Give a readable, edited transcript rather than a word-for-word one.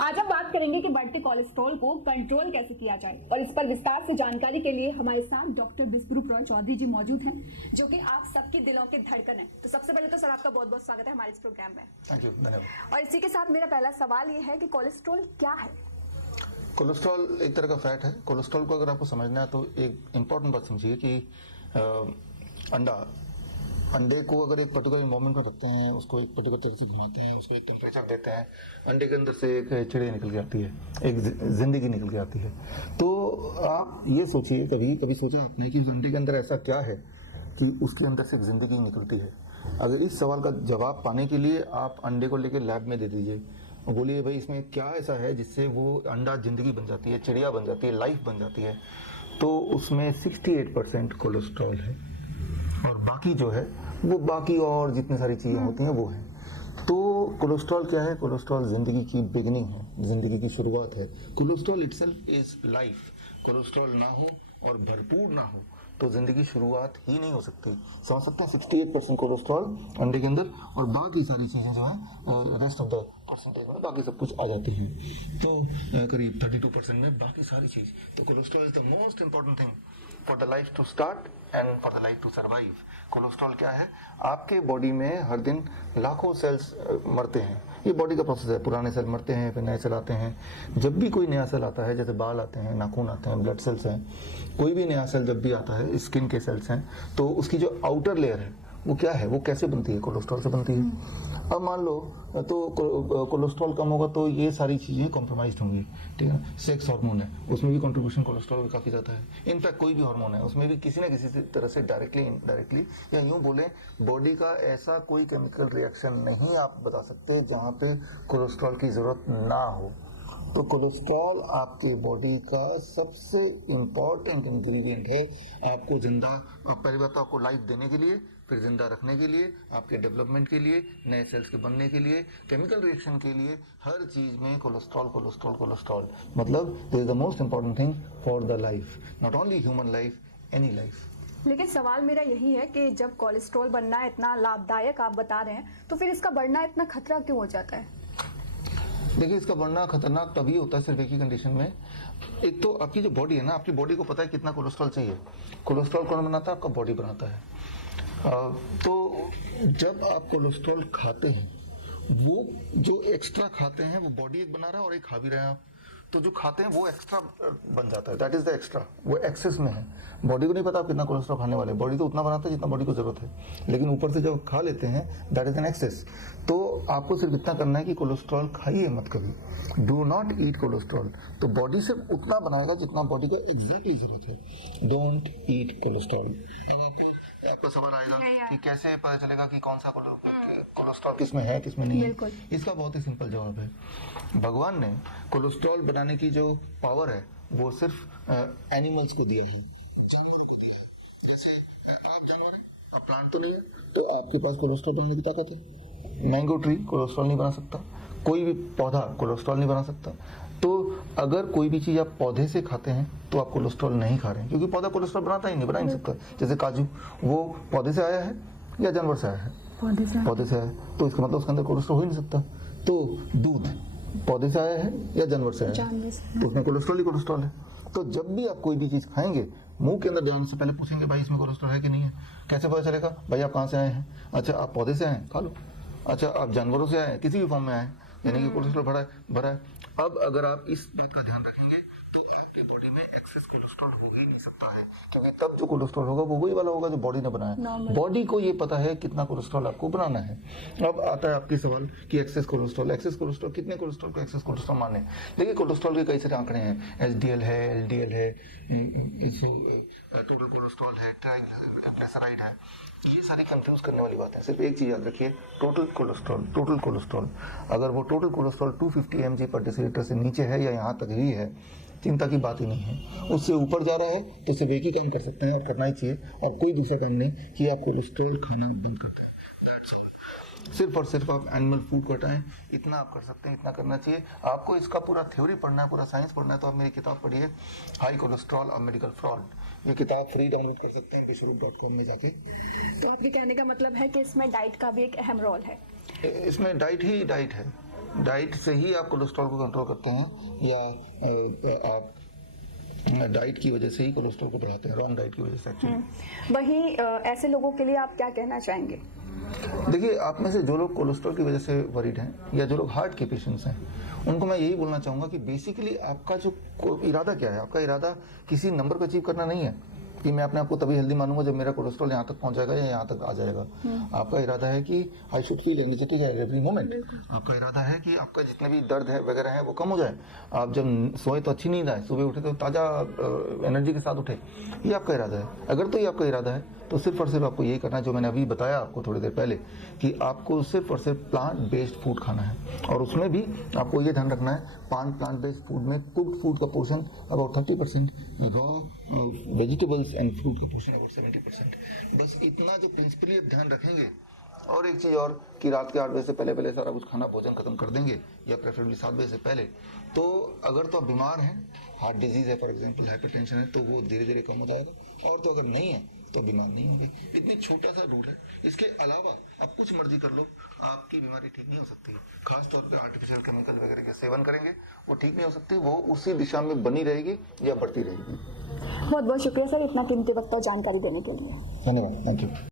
आज हम बात करेंगे कि बढ़ते कोलेस्ट्रॉल को कंट्रोल कैसे किया जाए और इस पर विस्तार से जानकारी के लिए हमारे साथ डॉक्टर बिस्ब्रूक रॉय चौधरी जी मौजूद हैं, जो कि आप सबके दिलों के धड़कन हैं। तो सबसे पहले तो सर आपका बहुत बहुत स्वागत है हमारे इस प्रोग्राम में। थैंक यू, धन्यवाद। और इसी के साथ मेरा पहला सवाल ये है कि कोलेस्ट्रॉल क्या है? कोलेस्ट्रॉल एक तरह का फैट है। कोलेस्ट्रॉल को अगर आपको समझना है तो एक इम्पॉर्टेंट बात समझिए कि अंडे को अगर एक पर्टिकुलर मोमेंट में रखते हैं, उसको एक पर्टिकुलर तरह से घुमाते हैं, उसको एक टेम्परेचर देते हैं, अंडे के अंदर से एक चिड़िया निकल के आती है, एक जिंदगी निकल के आती है। तो आप ये सोचिए, कभी कभी सोचा आपने कि उस अंडे के अंदर ऐसा क्या है कि उसके अंदर से एक जिंदगी निकलती है? अगर इस सवाल का जवाब पाने के लिए आप अंडे को लेकर लैब में दे दीजिए, बोलिए भाई इसमें क्या ऐसा है जिससे वो अंडा जिंदगी बन जाती है, चिड़िया बन जाती है, लाइफ बन जाती है, तो उसमें 68% कोलेस्ट्रॉल है और बाकी जो है वो बाकी और जितनी सारी चीज़ें होती हैं वो है। तो कोलेस्ट्रॉल क्या है? कोलेस्ट्रॉल जिंदगी की बिगिनिंग है, जिंदगी की शुरुआत है। Cholesterol itself is life. Cholesterol ना हो और भरपूर ना हो तो जिंदगी शुरुआत ही नहीं हो सकती। समझ सकते हैं? 68% कोलेस्ट्रॉल अंडे के अंदर और बाकी सारी चीज़ें जो है रेस्ट ऑफ द परसेंटेज में बाकी सब कुछ आ जाती है। तो करीब 32% में बाकी सारी चीज़। तो cholesterol is the most important thing for the life to start and for the life to survive. Cholesterol क्या है? आपके बॉडी में हर दिन लाखों सेल्स मरते हैं। ये बॉडी का प्रोसेस है। पुराने सेल मरते हैं, फिर नए सेल आते हैं। जब भी कोई नया सेल आता है, जैसे बाल आते हैं, नाखून आते हैं, ब्लड सेल्स हैं, कोई भी नया सेल जब भी आता है, स्किन के सेल्स हैं, तो उसकी जो आउटर लेयर है वो क्या है? वो कैसे बनती है? कोलेस्ट्रॉल से बनती है। अब मान लो तो कोलेस्ट्रॉल कम होगा तो ये सारी चीज़ें कॉम्प्रोमाइज होंगी, ठीक है ना? सेक्स हार्मोन है, उसमें भी कंट्रीब्यूशन कोलेस्ट्रॉल का काफ़ी ज़्यादा है। इनफैक्ट कोई भी हार्मोन है उसमें भी किसी न किसी तरह से डायरेक्टली इनडायरेक्टली, या यूँ बोलें बॉडी का ऐसा कोई केमिकल रिएक्शन नहीं आप बता सकते जहाँ पे कोलेस्ट्रॉल की ज़रूरत ना हो। तो कोलेस्ट्रॉल आपके बॉडी का सबसे इम्पॉर्टेंट इंग्रेडिएंट है, आपको जिंदा पहले तो आपको लाइफ देने के लिए, फिर जिंदा रखने के लिए, आपके डेवलपमेंट के लिए, नए सेल्स के बनने के लिए, केमिकल रिएक्शन के लिए, हर चीज में कोलेस्ट्रॉल कोलेस्ट्रॉल कोलेस्ट्रॉल। मतलब this is the most important thing for the life, not only human life, any life. लेकिन सवाल मेरा यही है कि जब कोलेस्ट्रॉल बनना इतना लाभदायक आप बता रहे हैं, तो फिर इसका बढ़ना इतना खतरा क्यों हो जाता है? देखिए, इसका बढ़ना खतरनाक तभी होता है सिर्फ एक ही कंडीशन में। एक तो आपकी जो बॉडी है ना, आपकी बॉडी को पता है कितना कोलेस्ट्रॉल चाहिए। कोलेस्ट्रॉल कौन बनाता है? आपका बॉडी बनाता है। तो जब आप कोलेस्ट्रॉल खाते हैं, वो जो एक्स्ट्रा खाते हैं वो बॉडी एक बना रहा है और एक खा भी रहे हैं आप। तो जो खाते हैं वो एक्स्ट्रा बन जाता है, दैट इज द एक्स्ट्रा, वो एक्सेस में है। बॉडी को नहीं पता आप कितना कोलेस्ट्रॉल खाने वाले, बॉडी तो उतना बनाता है जितना बॉडी को जरूरत है, लेकिन ऊपर से जब खा लेते हैं दैट इज एन एक्सेस। तो आपको सिर्फ इतना करना है कि कोलेस्ट्रॉल खाइए मत कभी, डू नॉट ईट कोलेस्ट्रॉल। तो बॉडी सिर्फ उतना बनाएगा जितना बॉडी को एग्जैक्टली जरूरत है। Don't eat cholesterol. अब आपको सवाल आएगा कि कैसे पता चलेगा कि कौन सा कोलेस्ट्रॉल किस में है किस में नहीं है। इसका बहुत ही सिंपल जवाब है, भगवान ने कोलेस्ट्रॉल बनाने की जो पावर है वो सिर्फ एनिमल्स को दिया है, जानवरों को दिया है। जैसे आप जानवर हैं, आप प्लांट तो नहीं है, तो आपके पास कोलेस्ट्रॉल बनाने की ताकत है। मैंगो ट्री कोलेस्ट्रॉल नहीं बना सकता, कोई भी पौधा कोलेस्ट्रॉल नहीं बना सकता। तो अगर कोई भी चीज़ आप पौधे से खाते हैं तो आप कोलेस्ट्रॉल नहीं खा रहे हैं, क्योंकि पौधा कोलेस्ट्रॉल बनाता ही नहीं, बना ही नहीं सकता। जैसे काजू, वो पौधे से आया है या जानवर से आया है? पौधे से आया है, तो इसका मतलब उसके अंदर कोलेस्ट्रॉल हो ही नहीं सकता। तो दूध पौधे से आया है या जानवर से आया है? तो उसमें कोलेस्ट्रॉल ही कोलेस्ट्रॉल है। तो जब भी आप कोई भी चीज़ खाएंगे, मुंह के अंदर जाने से पहले पूछेंगे भाई इसमें कोलेस्ट्रॉल है कि नहीं है। कैसे पता चलेगा? भाई आप कहाँ से आए हैं? अच्छा आप पौधे से आए हैं, खा लो। अच्छा आप जानवरों से आए हैं, किसी भी फॉर्म में आए हैं, यानी कि कोलेस्ट्रॉल भरा है। अब अगर आप इस बात का ध्यान रखेंगे तो आपकी बॉडी में एक्सेस कोलेस्ट्रॉल हो ही नहीं सकता है, क्योंकि तब जो कोलेस्ट्रॉल होगा वो वही वाला होगा जो बॉडी ने बनाया। बॉडी को ये पता है कितना कोलेस्ट्रॉल आपको बनाना है। अब आता है आपके सवाल कि एक्सेस कोलेस्ट्रॉल कितने कोलेस्ट्रॉल को एक्सेस कोलेस्ट्रॉल माने? देखिए, कोलेस्ट्रॉल के कई सारे आंकड़े हैं, एचडीएल है, एलडीएल है, टोटल कोलेस्ट्रॉल है, ट्राइग्लिसराइड है। ये सारी कंफ्यूज करने वाली बात है। सिर्फ एक चीज याद रखिए, टोटल कोलेस्ट्रॉल अगर वो टोटल कोलेस्ट्रॉल 250 mg पर डेसीलीटर से नीचे है या यहाँ तक ही है, चिंता की बात ही नहीं है। उससे ऊपर जा रहा है तो सिर्फ एक ही काम कर सकते हैं और करना ही चाहिए, और कोई दूसरा काम नहीं कि आप कोलेस्ट्रॉल खाना बंद कर दें। सिर्फ और सिर्फ आप एनिमल फूड को हटाएं, इतना आप कर सकते हैं, इतना करना चाहिए। आपको इसका पूरा थ्योरी पढ़ना है, पूरा साइंस पढ़ना है, तो आप मेरी किताब पढ़िए, हाई कोलेस्ट्रॉल और मेडिकल फ्रॉड। ये किताब फ्री डाउनलोड कर सकते हैं विश्वरूप.com में जाके। तो आपके कहने का मतलब है कि इसमें डाइट का भी एक अहम रोल है? इसमें डाइट ही डाइट है, डाइट से ही आप कोलेस्ट्रॉल को कंट्रोल करते हैं या आप डाइट की वजह से ही कोलेस्ट्रॉल को बढ़ाते हैं, रॉन्ग डाइट की वजह से एक्चुअली। वहीं ऐसे लोगों के लिए आप क्या कहना चाहेंगे? देखिए, आप में से जो लोग कोलेस्ट्रॉल की वजह से वरीड हैं या जो लोग हार्ट के पेशेंट्स हैं, उनको मैं यही बोलना चाहूँगा कि बेसिकली आपका जो इरादा क्या है, आपका इरादा किसी नंबर को अचीव करना नहीं है कि मैं अपने आप को तभी हेल्दी मानूंगा जब मेरा कोलेस्ट्रॉल यहाँ तक पहुँच जाएगा या यहाँ तक आ जाएगा। आपका इरादा है कि I should feel energetic at every moment. आपका इरादा है कि आपका जितने भी दर्द है वगैरह है वो कम हो जाए। आप जब सोए तो अच्छी नींद आए, सुबह उठे तो ताज़ा एनर्जी के साथ उठे। ये आपका इरादा है। अगर तो ये आपका इरादा है तो सिर्फ और सिर्फ आपको यही करना है जो मैंने अभी बताया आपको थोड़ी देर पहले, कि आपको सिर्फ और सिर्फ प्लांट बेस्ड फूड खाना है। और उसमें भी आपको ये ध्यान रखना है, प्लांट बेस्ड फूड में कुक्ड फूड का portion about 30%, raw vegetables and fruit का पोर्शन अबाउट 70%। बस इतना जो प्रिंसिपली आप ध्यान रखेंगे। और एक चीज़ और कि रात के 8 बजे से पहले सारा कुछ खाना भोजन खत्म कर देंगे या प्रेफरेबली 7 बजे से पहले, तो अगर तो आप बीमार हैं, हार्ट डिजीज है फॉर एग्जांपल, हाइपरटेंशन है, तो वो धीरे धीरे कम हो जाएगा। और तो अगर नहीं है तो बीमार नहीं होंगे। इतनी छोटा सा रूल है। इसके अलावा आप कुछ मर्जी कर लो, आपकी बीमारी ठीक नहीं हो सकती। खास तौर पे आर्टिफिशियल केमिकल वगैरह के सेवन करेंगे वो ठीक नहीं हो सकती, वो उसी दिशा में बनी रहेगी या बढ़ती रहेगी। बहुत बहुत शुक्रिया सर इतना कीमती वक्त और जानकारी देने के लिए। धन्यवाद, थैंक यू।